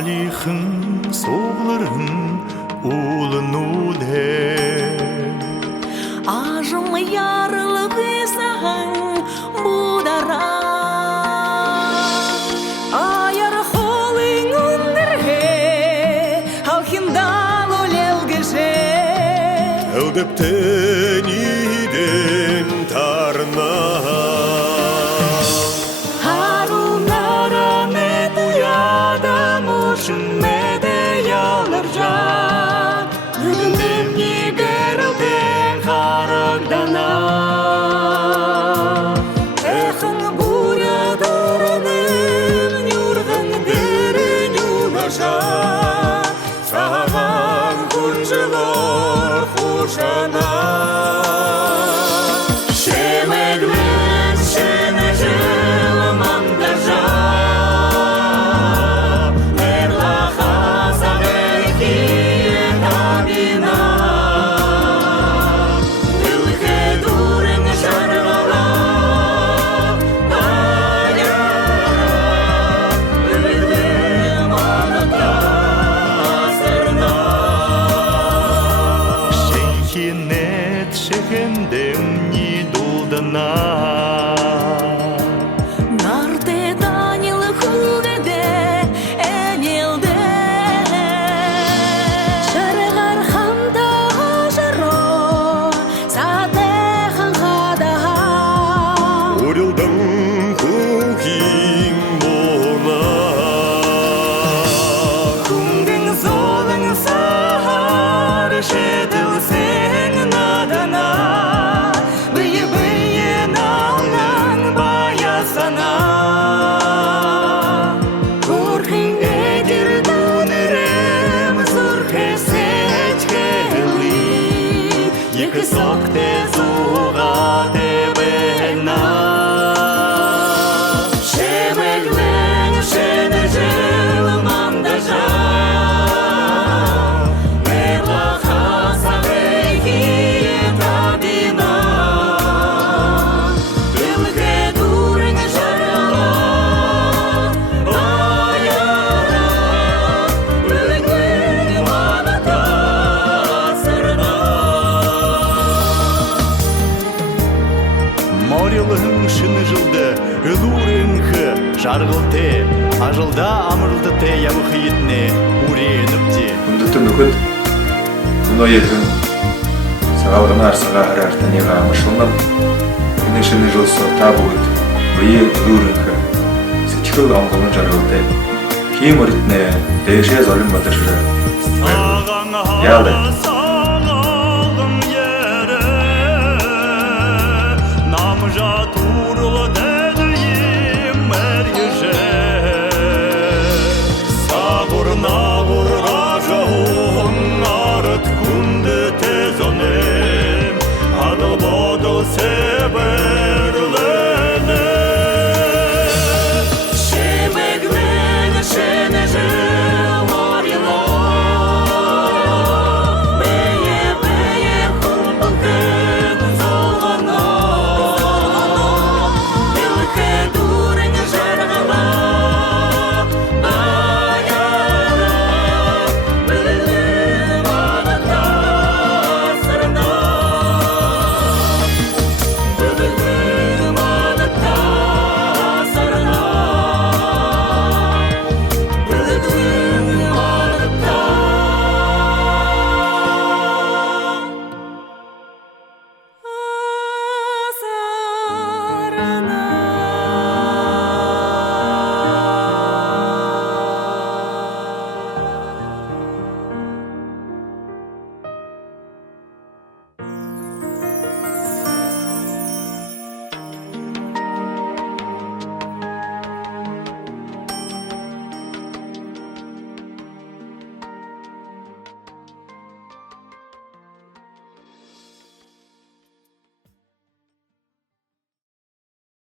Salih'in soğların ulun ule Ажым ярылығы сағын бұдара Аяр холың үндірге Алхимдал өлелгіже Ögüpten iden tarna Harunlara ne duyadam uşun ne de yalarca Ügündem yigerden karıgdana Ehın buraya durunum yurgun derin yulaşa Sağan kurcular kuşana Şemeglin şenecil mandaja Merlaha sağeki tabina Ülke durun şarvala Daya Ülgüm anıta sırna Şeyhinet şehemdem ni duldana Нарте данил хулдеде энилде Шаргар ханда жаро сате хангада Урылдың кукин bona Күнгің золың сахар шеділсең надана Бүйі налның баясана Көрхің әдір дүнірім зұрхы сәчкелі Екі соқты зуға дебена Шемеглің шені жыл мандажа Мерлаха сағыки табина Ülke durun жарала Баяра Ülgün manata sırna Морилыгың шыны жылды Ылурыңхы жарғылты Ажылда амырлды те ямықы етіне Уреніпте Үндіктің үкіт Мұны елдің Сағалғына арсыға әрартанеға амышылынып Үні шыны жылсы табы өт Бұйы ылурыңхы Сычқыл аңғылын жарғылты Кейім өрітіне Дәйше золым батыршы Ялы Сағалым ері Намжат